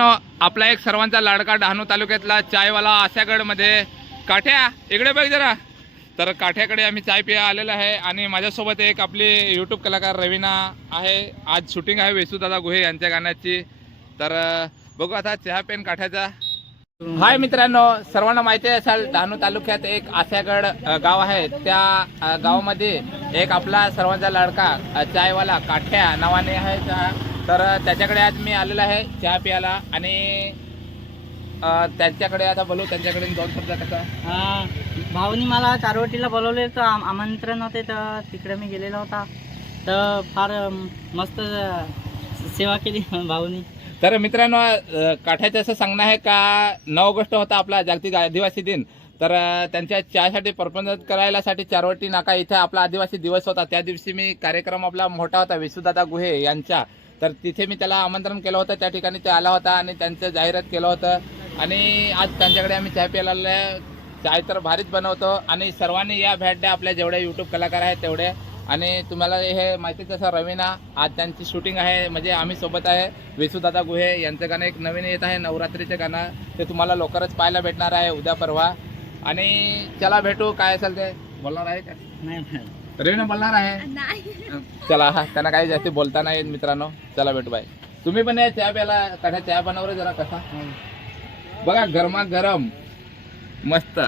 आपला एक सर्वांचा लाडका डहाणू तालुक्यातला चायवाला आस्यागडमध्ये. काठ्या इकडे बघ जरा. तर काठ्याकडे आम्ही चाय पिया आलेलो आहे आणि माझ्यासोबत एक आपली यूट्यूब कलाकार रवीना आहे. आज शूटिंग आहे वेसूदादा गुहे यांच्या गाण्याची. तर बघू आता चहा पेन काठ्याचा. हाय मित्रांनो सर्वांना माहिती असाल डहाणू तालुक्यात एक आस्यागड गाव आहे. त्या गावामध्ये एक आपला सर्वांचा लाडका चायवाला काठ्या नावाने आहे. चहा तर त्याच्याकडे आज मी आलेला आहे चहा प्यायला आणि त्यांच्याकडे आता बोलू त्यांच्याकडे दोन शब्द कसा. हा, भाऊनी मला चारवटीला बोलवले तर आम- आमंत्रण होते तर तिकडे मी गेलेला होता. तर फार अम, मस्त सेवा केली भाऊनी. तर मित्रांनो अ, काठ्याचं असं सांगणं आहे का नऊ ऑगस्ट होता आपला जागतिक आदिवासी दिन. तर अ, त्यांच्या चहासाठी परपंच करायलासाठी चारवटी नाका इथे आपला आदिवासी दिवस होता. त्या दिवशी मी कार्यक्रम आपला मोठा होता विसूदादा गुहे यांचा तर तिथे मी त्याला आमंत्रण केलं होतं. त्या ठिकाणी ते आला होता आणि त्यांचं जाहिरात केलं होतं. आणि आज त्यांच्याकडे आम्ही चहा प्यायला चाय तर भारीच बनवतो. आणि सर्वांनी या भेट द्या आपल्या जेवढे यूट्यूब कलाकार आहेत तेवढे. आणि तुम्हाला हे माहितीच असं रवीना आज त्यांची शूटिंग आहे. म्हणजे आम्ही सोबत आहे. विसूदादा गुहे यांचं गाणं एक नवीन येत आहे नवरात्रीचं गाणं. ते तुम्हाला लवकरच पाहायला भेटणार आहे उद्या परवा. आणि चला भेटू. काय असेल ते? बोलणार आहे का? नाही. रवीना बोलणार आहे. चला हा त्यांना काही जास्त बोलता नाही येत मित्रांनो. चला भेटू बाय. तुम्ही पण या चहा प्यायला काढा चहा बनवलं जरा कसा? बघा गरमा गरम मस्त.